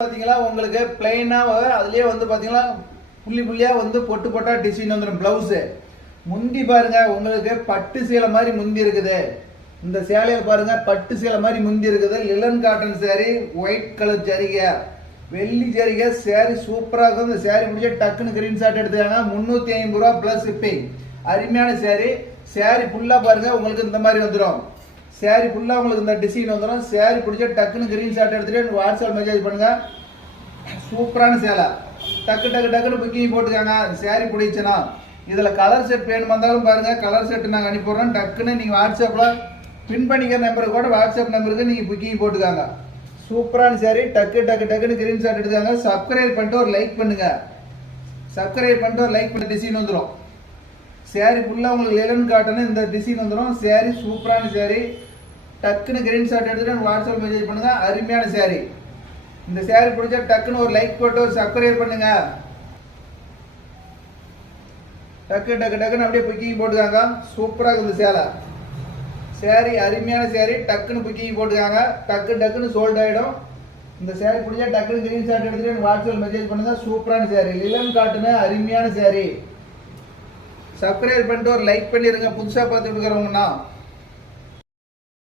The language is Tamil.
பாத்தீங்களா உங்களுக்கு பிளைனா அதுலயே வந்து பாத்தீங்களா புள்ளி புள்ளியா வந்து பொட்டு பொட்டா டிசைன் வந்துடும் பிளவுஸ். முந்தி பாருங்க உங்களுக்கு பட்டு சேலை மாதிரி முந்தி இருக்குது. இந்த சேலையை பாருங்க பட்டு சேலை மாதிரி முந்தி இருக்குது. Linen cotton sari, white colour ஜரிகை, வெள்ளி ஜரிகை சாரி சூப்பரா இருக்கும். இந்த சாரி முடிஞ்ச டக்குன்னு கிரீன் ஷாட் எடுத்துக்காங்க. 350 ரூபா பிளஸ் ஷிப்பிங். அருமையான சாரி. சாரி ஃபுல்லா பாருங்க உங்களுக்கு இந்த மாதிரி வந்துடும். சாரி ஃபுல்லா உங்களுக்கு இந்த டிசைன் வந்துடும். சாரி பிடிச்ச டக்குன்னு கிரீன் ஷாட் எடுத்துட்டு வாட்ஸ்அப் மெசேஜ் பண்ணுங்க. சூப்பரான சேலை. டக்குன்னு புக்கிங் போட்டுக்காங்க. சாரி பிடிச்சுன்னா இதுல கலர் செட் வேணும் வந்தாலும் பாருங்க, கலர் செட் நாங்க அனுப்பிடுறோம். டக்குன்னு நீங்க வாட்ஸ்அப்ல பின் பண்ணிக்கிற நம்பருக்கு கூட வாட்ஸ்அப் நம்பருக்கு நீங்க புக்கிங் போட்டுக்காங்க. சூப்பரான சாரி. டக்குன்னு கிரீன் ஷாட் எடுத்துக்காங்க. சப்ஸ்கிரைப் பண்ணிட்டு ஒரு லைக் பண்ணுங்க. சப்ஸ்கிரைப் பண்ணிட்டு ஒரு லைக் பண்ண டிசைன் வந்துடும். சாரி ஃபுல்லா உங்களுக்கு லிலன் காட்டன் இந்த டிசைன் வந்துடும். சாரி சூப்பரான சாரி. டக்குன்னு கிரீன் ஷாட் எடுத்துட்டு வாட்ஸ்அப் மெசேஜ் பண்ணுங்க. அருமையான சாரி. இந்த சாரி பிடிச்சா டக்குன்னு ஒரு லைக் போட்டு ஒரு சப்ஸ்கிரைப் பண்ணுங்க. டக்குன்னு அப்படியே புக்கிங் போட்டுக்காங்க. சூப்பரா இருக்குது சேலை. சாரி அருமையான சாரி. டக்குன்னு புக்கிங் போட்டுக்காங்க. டக்குன்னு சோல்ட் ஆயிடும். இந்த சாரி பிடிச்சா டக்குன்னு கிரீன் ஷாட் எடுத்துட்டு வாட்ஸ்அப் மெசேஜ் பண்ணுங்க. சூப்பரான சாரி. லிலன் காட்டன் அருமையான சாரி. சப்ஸ்கிரைப் பண்ணிட்டு ஒரு லைக் பண்ணிருங்க புதுசா பார்த்துட்டு இருக்கிறவங்கன்னா.